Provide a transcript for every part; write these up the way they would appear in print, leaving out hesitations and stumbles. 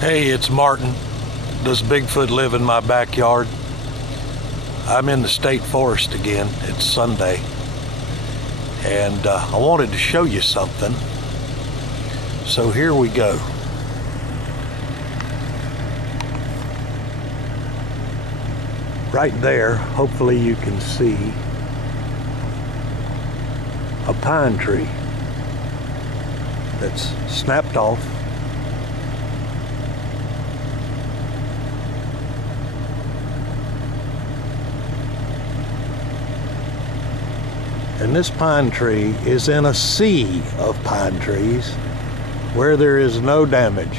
Hey, it's Martin. Does Bigfoot live in my backyard? I'm in the state forest again. It's Sunday. And I wanted to show you something. So here we go. Right there, hopefully you can see a pine tree that's snapped off. And this pine tree is in a sea of pine trees where there is no damage.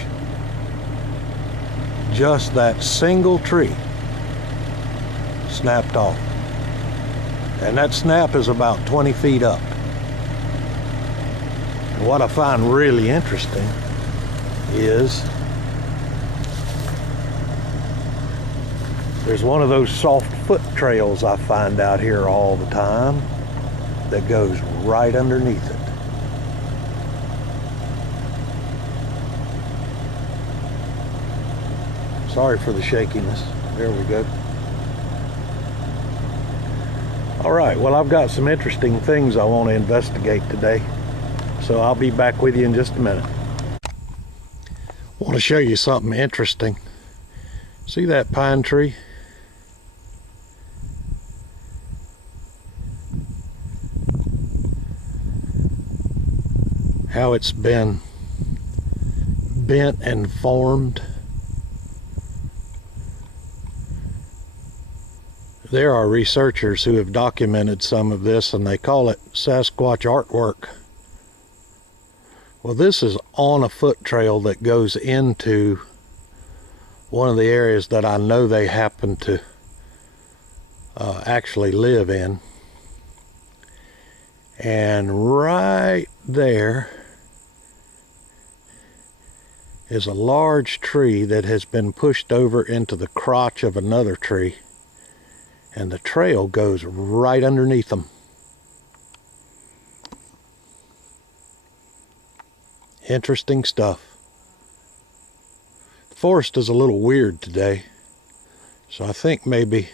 Just that single tree snapped off. And that snap is about 20 feet up. And what I find really interesting is there's one of those soft foot trails I find out here all the time that goes right underneath it. Sorry for the shakiness. There we go. All right, well, I've got some interesting things I want to investigate today, so I'll be back with you in just a minute. I want to show you something interesting. See that pine tree? How it's been bent and formed. There are researchers who have documented some of this, and they call it Sasquatch artwork. Well, this is on a foot trail that goes into one of the areas that I know they happen to actually live in. And right there is a large tree that has been pushed over into the crotch of another tree. And the trail goes right underneath them. Interesting stuff. The forest is a little weird today, so I think maybe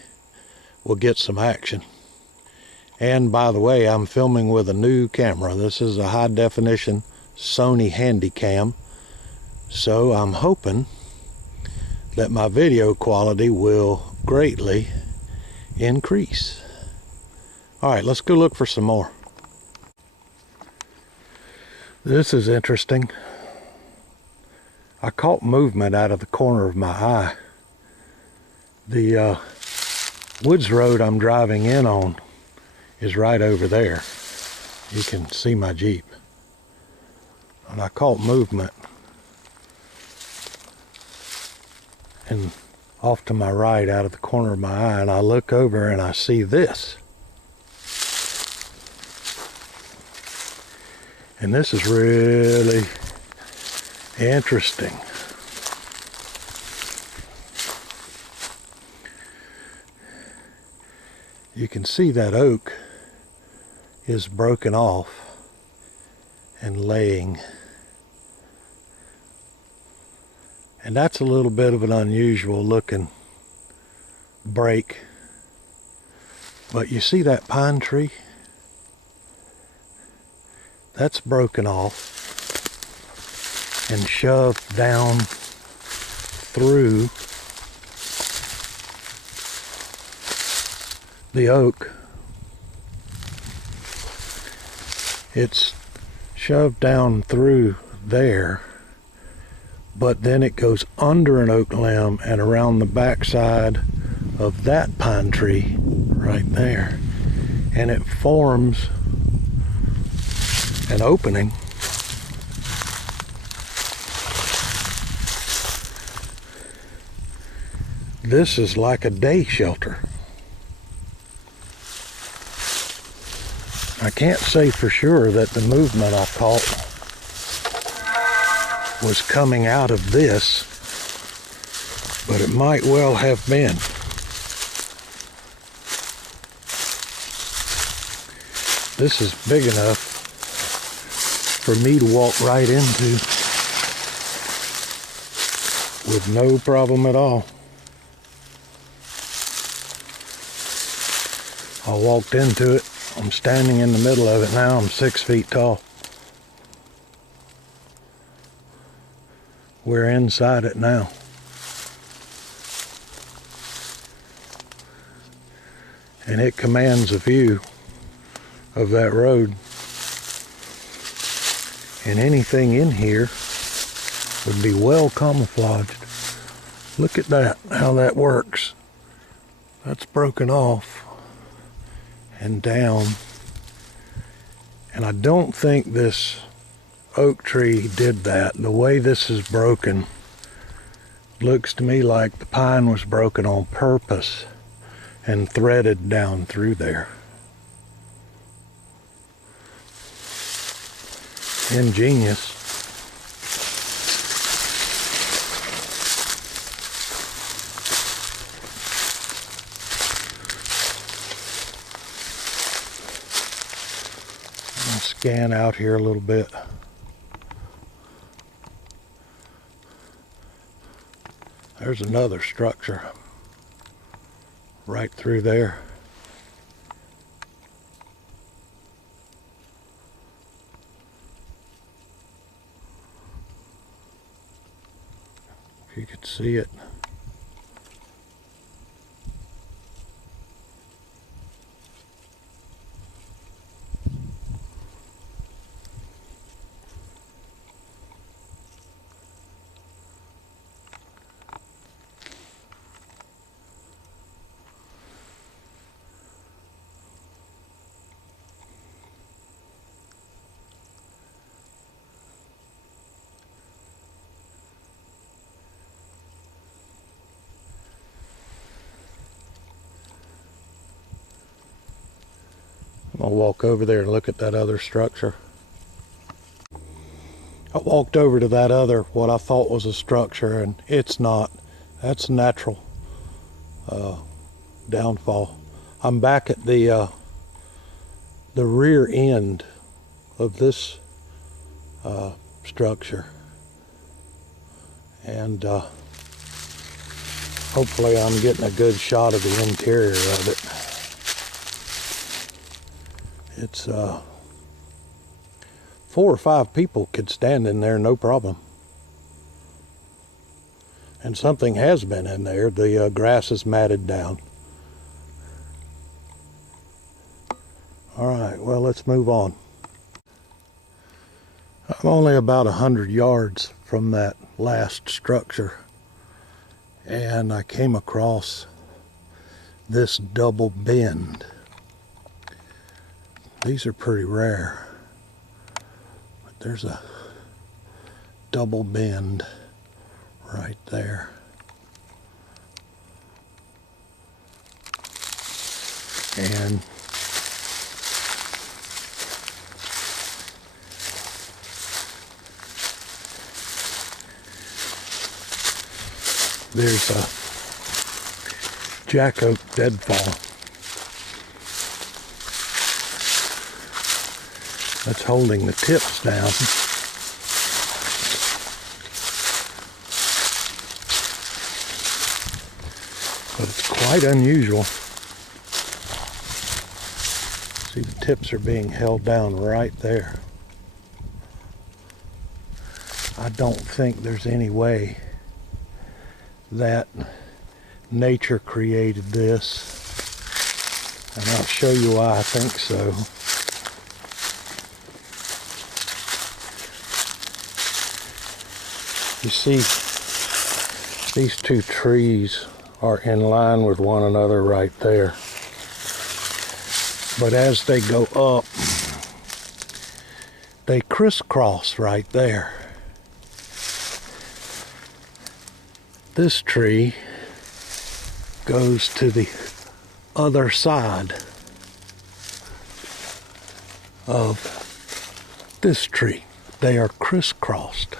we'll get some action. And by the way, I'm filming with a new camera. This is a high definition Sony Handycam. So I'm hoping that my video quality will greatly increase. All right, let's go look for some more. This is interesting. I caught movement out of the corner of my eye. The woods road I'm driving in on is right over there. You can see my Jeep. And I caught movement. And off to my right out of the corner of my eye, and I look over and I see this. And this is really interesting. You can see that oak is broken off and laying. And that's a little bit of an unusual looking break. But you see that pine tree? That's broken off and shoved down through the oak. It's shoved down through there. But then it goes under an oak limb and around the backside of that pine tree right there. And it forms an opening. This is like a day shelter. I can't say for sure that the movement I caught was coming out of this, but it might well have been. This is big enough for me to walk right into. with no problem at all. I walked into it. I'm standing in the middle of it now. I'm 6 feet tall. We're inside it now. And it commands a view of that road. And anything in here would be well camouflaged. Look at that, how that works. That's broken off and down. And I don't think this oak tree did that. The way this is broken looks to me like the pine was broken on purpose and threaded down through there. Ingenious. I'll scan out here a little bit. There's another structure right through there. If you could see it. I'll walk over there and look at that other structure. I walked over to that other, what I thought was a structure, and it's not. That's natural downfall. I'm back at the rear end of this structure, and hopefully I'm getting a good shot of the interior of it. It's 4 or 5 people could stand in there, no problem. And something has been in there. The grass is matted down. All right, well, let's move on. I'm only about 100 yards from that last structure, and I came across this double bend. These are pretty rare, but there's a double bend right there. And there's a jack oak deadfall that's holding the tips down. But it's quite unusual. See, the tips are being held down right there. I don't think there's any way that nature created this, and I'll show you why I think so. You see, these two trees are in line with one another right there. But as they go up, they crisscross right there. This tree goes to the other side of this tree. They are crisscrossed.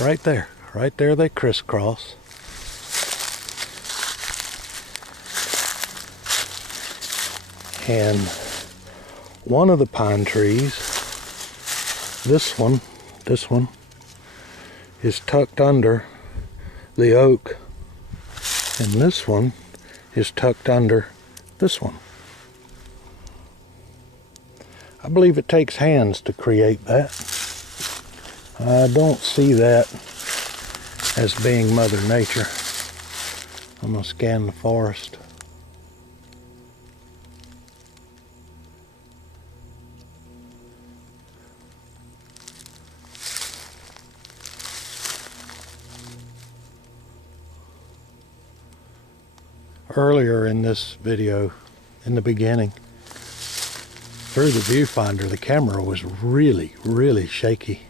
Right there they crisscross. And one of the pine trees, this one is tucked under the oak, and this one is tucked under this one. I believe it takes hands to create that. I don't see that as being Mother Nature. I'm going to scan the forest. Earlier in this video, in the beginning, through the viewfinder, the camera was really shaky.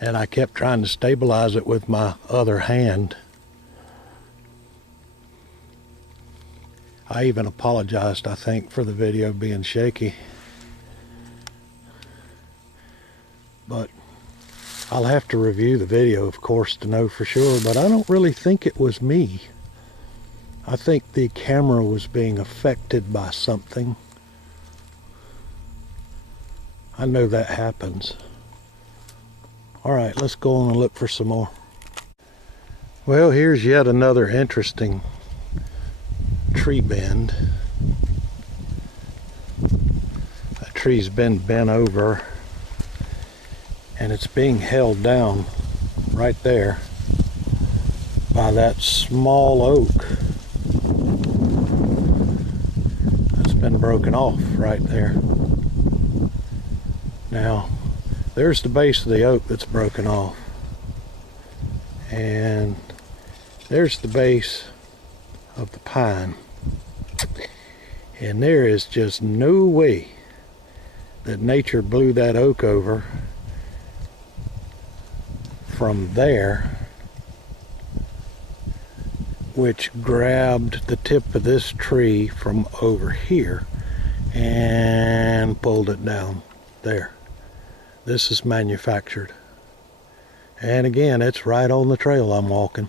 And I kept trying to stabilize it with my other hand. I even apologized, I think, for the video being shaky. But I'll have to review the video, of course, to know for sure, but I don't really think it was me. I think the camera was being affected by something. I know that happens. Alright, let's go on and look for some more. Well, here's yet another interesting tree bend. That tree's been bent over and it's being held down right there by that small oak that's been broken off right there. Now, there's the base of the oak that's broken off, and there's the base of the pine, and there is just no way that nature blew that oak over from there, which grabbed the tip of this tree from over here and pulled it down there. This is manufactured. And again, it's right on the trail I'm walking.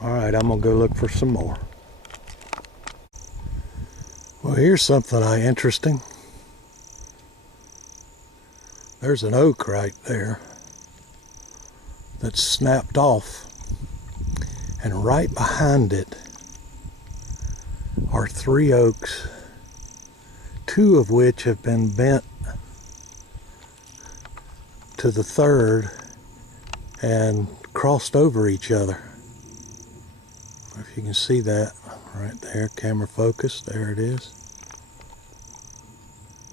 Alright, I'm gonna go look for some more. Well, here's something interesting. There's an oak right there that's snapped off. And right behind it are 3 oaks, 2 of which have been bent to the 3rd and crossed over each other. If you can see that right there, camera focus, there it is.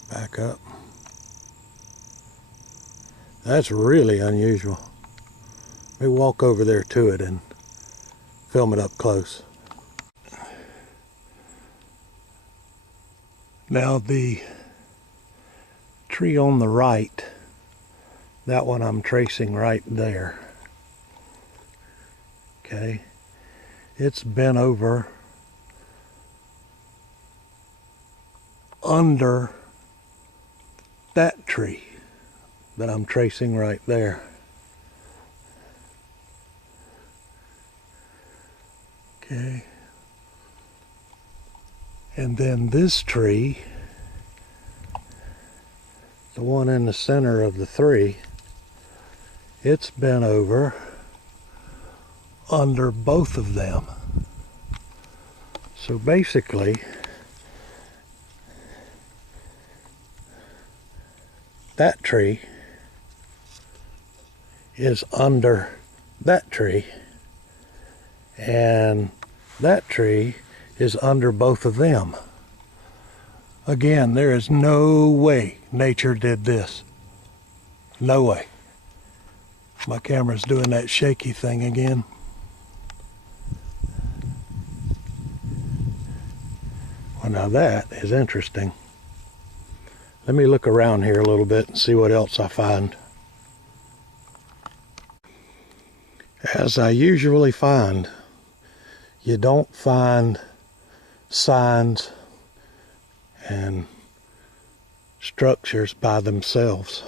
Back up. That's really unusual. Let me walk over there to it and film it up close. Now the tree on the right, that one I'm tracing right there. Okay, it's bent over under that tree that I'm tracing right there. Okay, and then this tree, the one in the center of the 3, it's bent over under both of them. So basically, that tree is under that tree, and that tree is under both of them. Again, there is no way nature did this. No way. My camera's doing that shaky thing again. Well, now that is interesting. Let me look around here a little bit and see what else I find. As I usually find, you don't find signs and structures by themselves.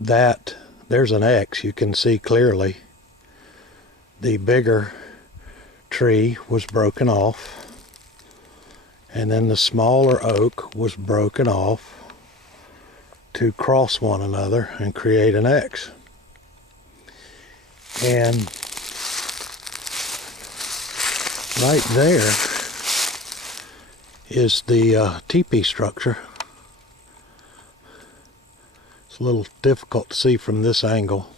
That, there's an X, you can see clearly. The bigger tree was broken off, and then the smaller oak was broken off to cross one another and create an X. And right there is the teepee structure. It's a little difficult to see from this angle.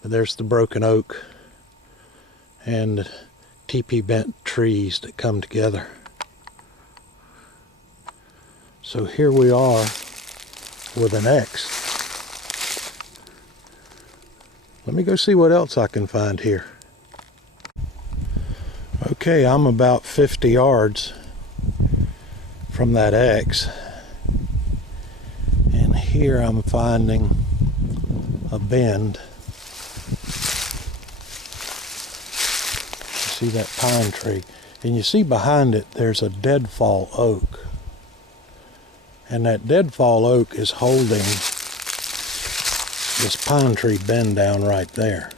But there's the broken oak and teepee bent trees that come together. So here we are with an X. Let me go see what else I can find here. Okay, I'm about 50 yards from that X. And here I'm finding a bend. You see that pine tree. And you see behind it there's a deadfall oak. And that deadfall oak is holding this pine tree bend down right there.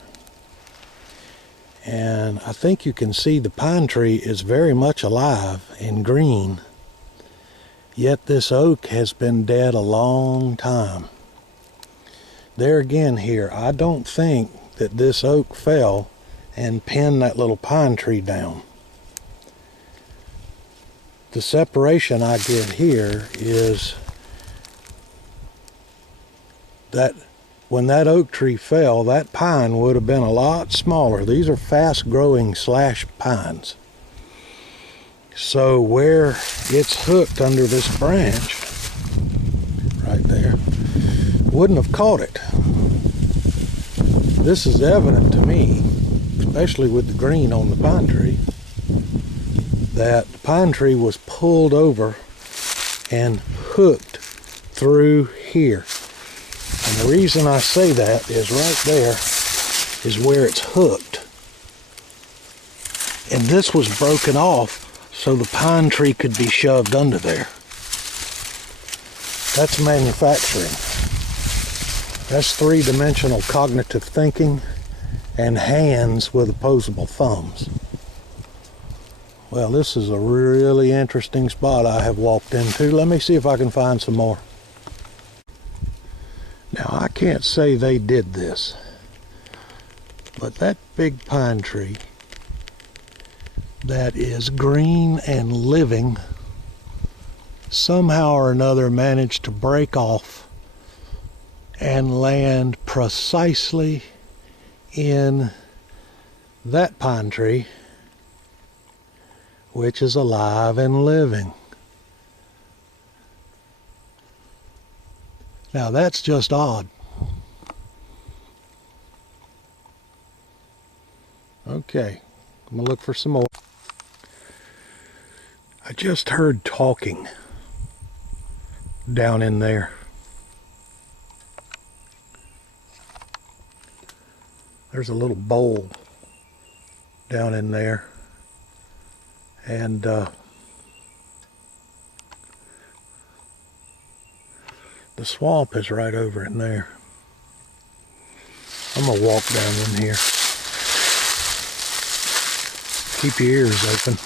And I think you can see the pine tree is very much alive and green. Yet this oak has been dead a long time. There again here, I don't think that this oak fell and pinned that little pine tree down. The separation I get here is that when that oak tree fell, that pine would have been a lot smaller. These are fast-growing slash pines. So where it's hooked under this branch, right there, wouldn't have caught it. This is evident to me, especially with the green on the pine tree, that the pine tree was pulled over and hooked through here. And the reason I say that is right there is where it's hooked. And this was broken off so the pine tree could be shoved under there. That's manufacturing. That's three-dimensional cognitive thinking and hands with opposable thumbs. Well, this is a really interesting spot I have walked into. Let me see if I can find some more. Now, I can't say they did this, but that big pine tree that is green and living somehow or another managed to break off and land precisely in that pine tree, which is alive and living. Now that's just odd. Okay, I'm gonna look for some more. I just heard talking down in there. There's a little bowl down in there. And the swamp is right over in there. I'm gonna walk down in here. Keep your ears open.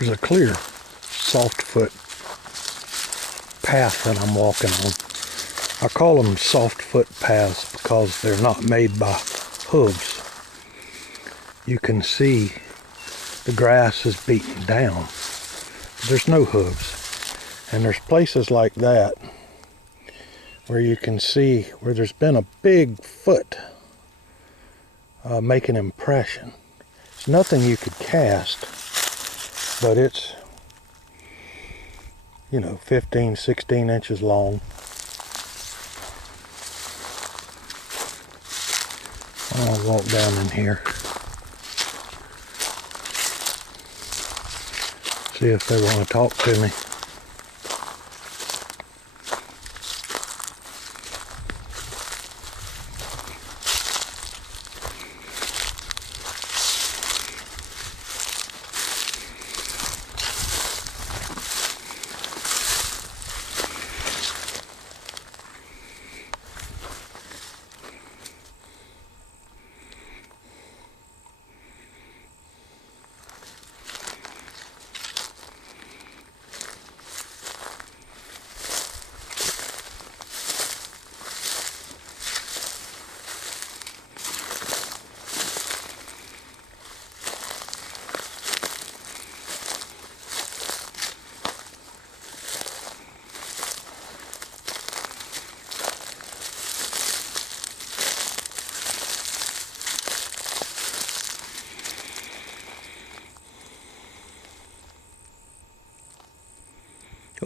There's a clear soft foot path that I'm walking on. I call them soft foot paths because they're not made by hooves. You can see the grass is beaten down. There's no hooves. And there's places like that where you can see where there's been a big foot make an impression. It's nothing you could cast, but it's, 15, 16 inches long. I'll walk down in here. See if they want to talk to me.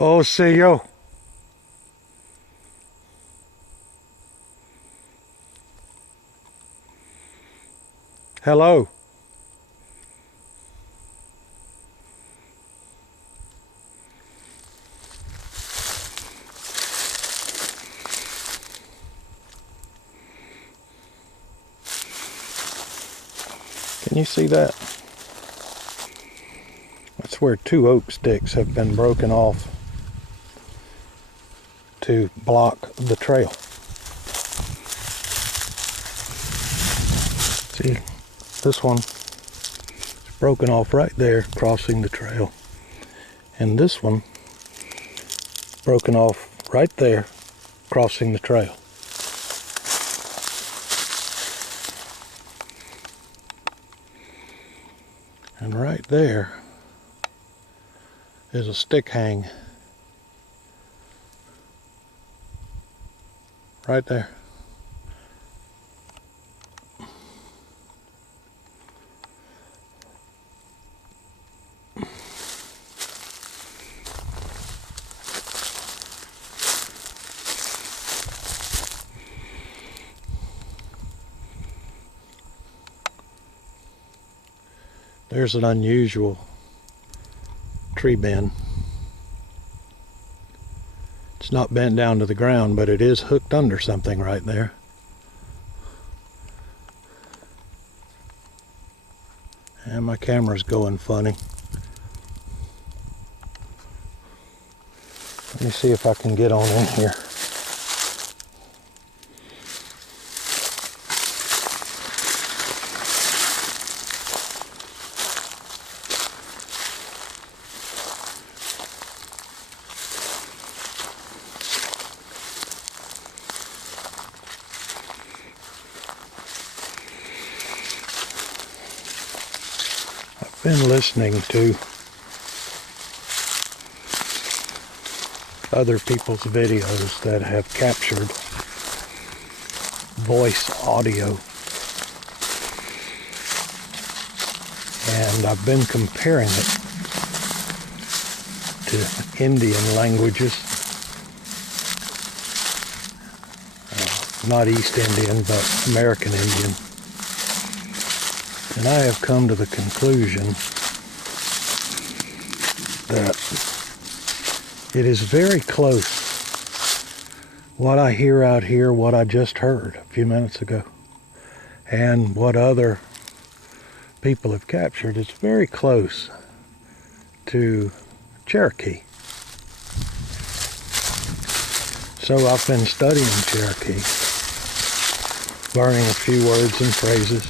Oh, see you. Hello. Can you see that? That's where 2 oak sticks have been broken off to block the trail. See, this one is broken off right there, crossing the trail. And this one broken off right there, crossing the trail. And right there is a stick hang. Right there. There's an unusual tree bend. It's not bent down to the ground, but it is hooked under something right there. And my camera's going funny. Let me see if I can get on in here. Been listening to other people's videos that have captured voice audio, and I've been comparing it to Indian languages, not East Indian but American Indian. And I have come to the conclusion that it is very close, what I hear out here, what I just heard a few minutes ago, and what other people have captured. It's very close to Cherokee. So I've been studying Cherokee, learning a few words and phrases.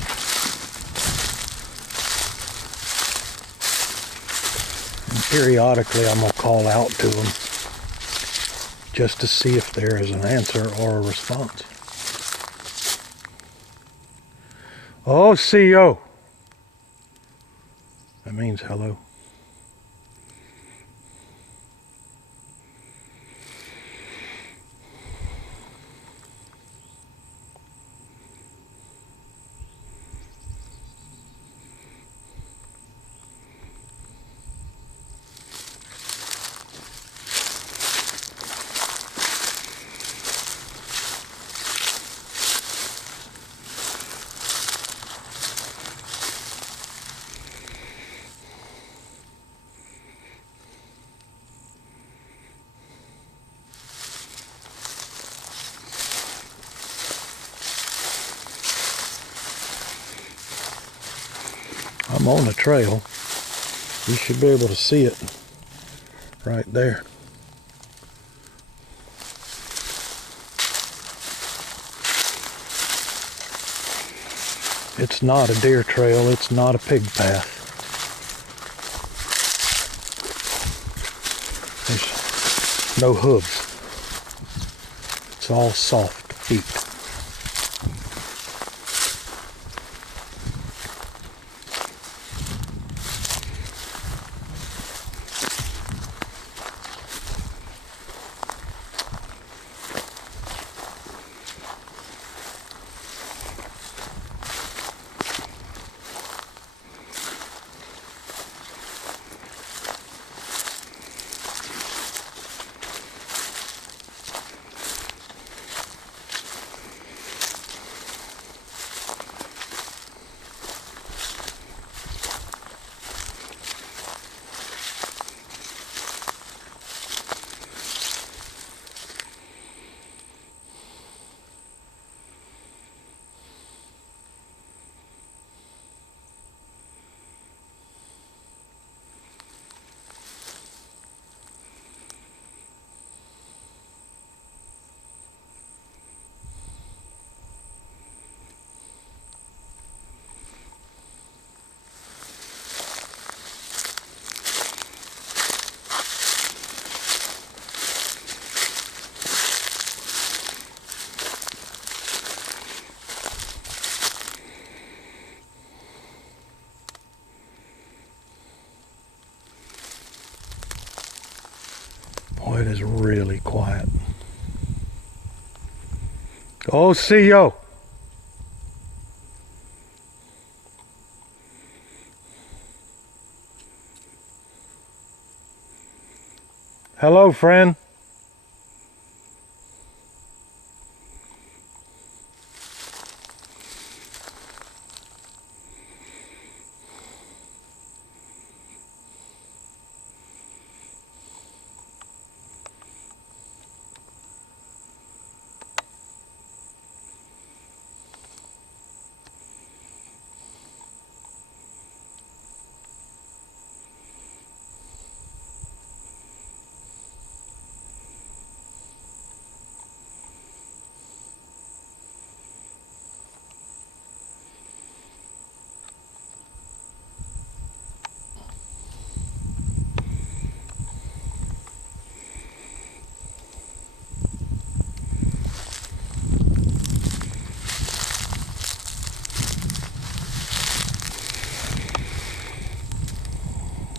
Periodically I'm going to call out to them just to see if there is an answer or a response. Oh, CEO. That means hello. I'm on the trail. You should be able to see it right there. It's not a deer trail, it's not a pig path. There's no hooves. It's all soft feet. Boy, it is really quiet. Oh, see yo. Hello, friend.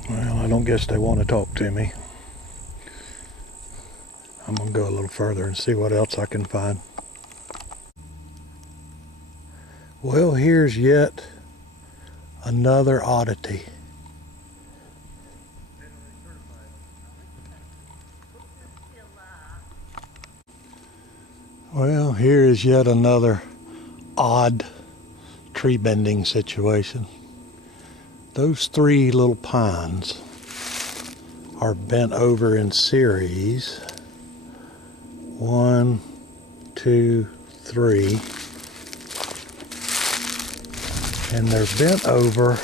Well, I don't guess they want to talk to me. I'm going to go a little further and see what else I can find. Well, here's yet another oddity. Well, here is yet another odd tree bending situation. Those three little pines are bent over in series. 1, 2, 3. And they're bent over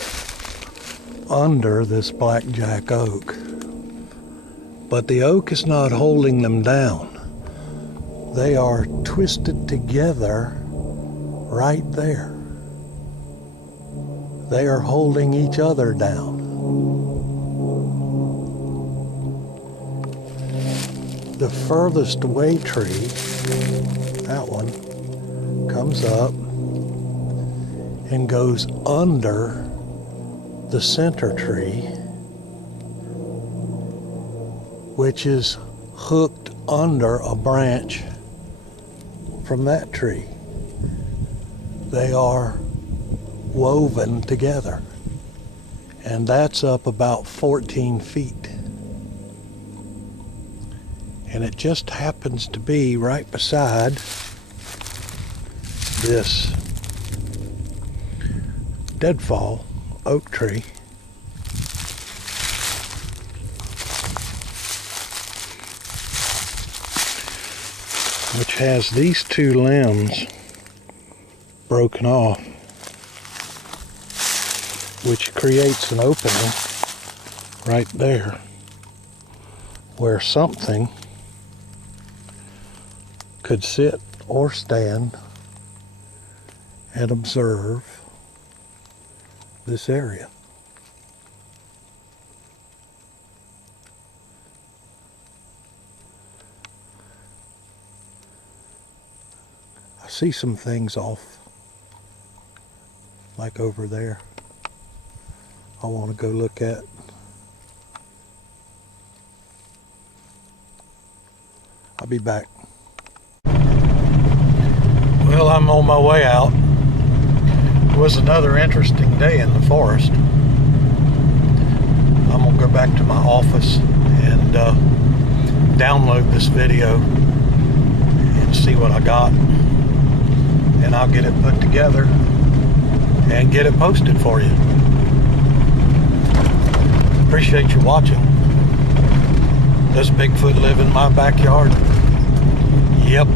under this blackjack oak. But the oak is not holding them down. They are twisted together right there. They are holding each other down. The furthest away tree, that one, comes up and goes under the center tree, which is hooked under a branch from that tree. They are woven together, and that's up about 14 feet. And it just happens to be right beside this deadfall oak tree. Which has these two limbs broken off. which creates an opening right there where something could sit or stand and observe this area. I see some things off, like over there, I want to go look at. I'll be back. Well, I'm on my way out. It was another interesting day in the forest. I'm gonna go back to my office and download this video and see what I got, and I'll get it put together and get it posted for you. Appreciate you watching. Does Bigfoot live in my backyard? Yep.